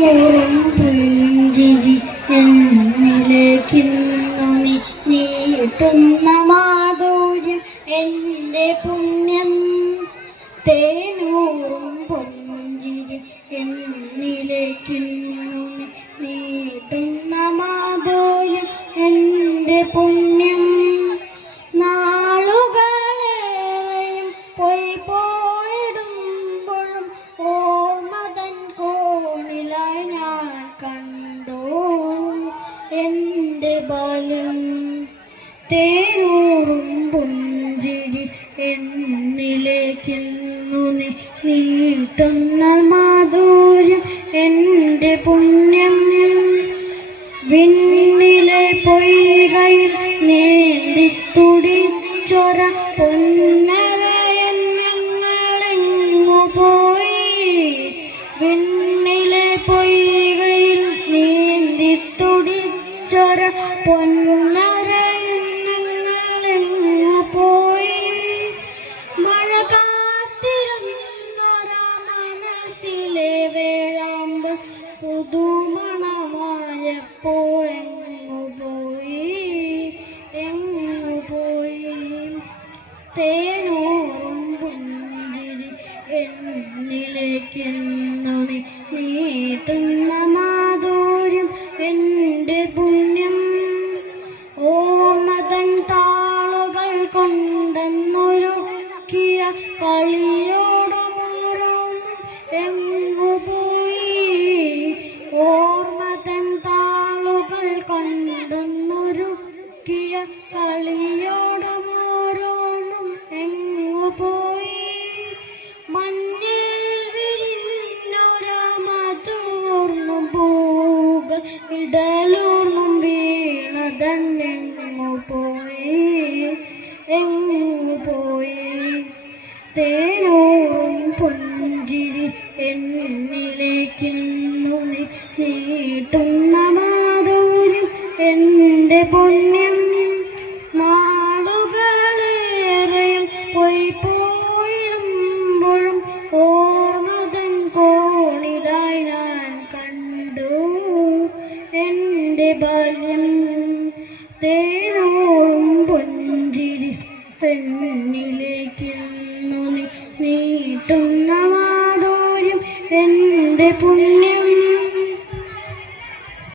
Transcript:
തേനൂറും പുഞ്ചിരി എന്നിലേക്കിന്നു നീട്ടുന്ന മാധുര്യം എൻ്റെ പുണ്യം. തേനൂറും പുഞ്ചിരി എന്നിലേക്കിന്നു നീട്ടുന്ന മാധുര്യം എൻ്റെ പുണ്യം. നാളുകളേറെയും പോയി പോയിടുമ്പോഴും ഓർമ്മതൻ കോണിലായി ഞാൻ കണ്ടു എൻ്റെ ബാല്യം. തേനൂറും പുഞ്ചിരി എന്നിലേക്കിന്നു നീട്ടുന്ന മാധുര്യം എൻ്റെ പുണ്യം. വിണ്ണിലെ പൊയ്കയിൽ നീന്തിത്തുടിച്ചൊര പൊന്നരയൻ ഞങ്ങളെങ്ങു പോയി. വിണ്ണിലെ പൊയ്കയിൽ നീന്തിത്തുടിച്ചൊര പൊന്നരയൻ ഞങ്ങളെങ്ങു പോയി. മഴ കാത്തിരുന്നൊരാ മനസ്സിലെ വേഴാമ്പ് പുതുമണമായപ്പോഴെങ്ങു പോയി, എങ്ങു പോയി. തേനൂറും പുഞ്ചിരി എന്നിലേക്കെന്നു നീട്ടുന്ന മാധുര്യം എൻ്റെ പുണ്യം. ഓർമ്മതൻ താളുകൾ കൊണ്ടെന്നൊരുക്കിയ കളിയോടുമോരോന്നും എങ്ങു പോയി. ഓർമ്മതൻ താളുകൾ കൊണ്ടെന്നൊരുക്കിയ കളിയോടുമോരോന്നും എങ്ങു പോയി. മഞ്ഞിൽ വിരിഞ്ഞൊരാ മധുർന്നും പൂകൾ ഇടലൂർന്നും വീണതെങ്ങു പോയി, എങ്ങു പോയി. തേനൂറും പുഞ്ചിരി എന്നിലേക്കിന്നു നീട്ടുന്ന മാധുര്യം എൻ്റെ പുണ്യം. നാളുകളേറെയും പോയി പോയിടുമ്പോഴും ഓർമ്മതൻ കോണിലായി ഞാൻ കണ്ടു എൻ്റെ ബാല്യം. തേനൂറും പുഞ്ചിരി പെണ്ണിലെ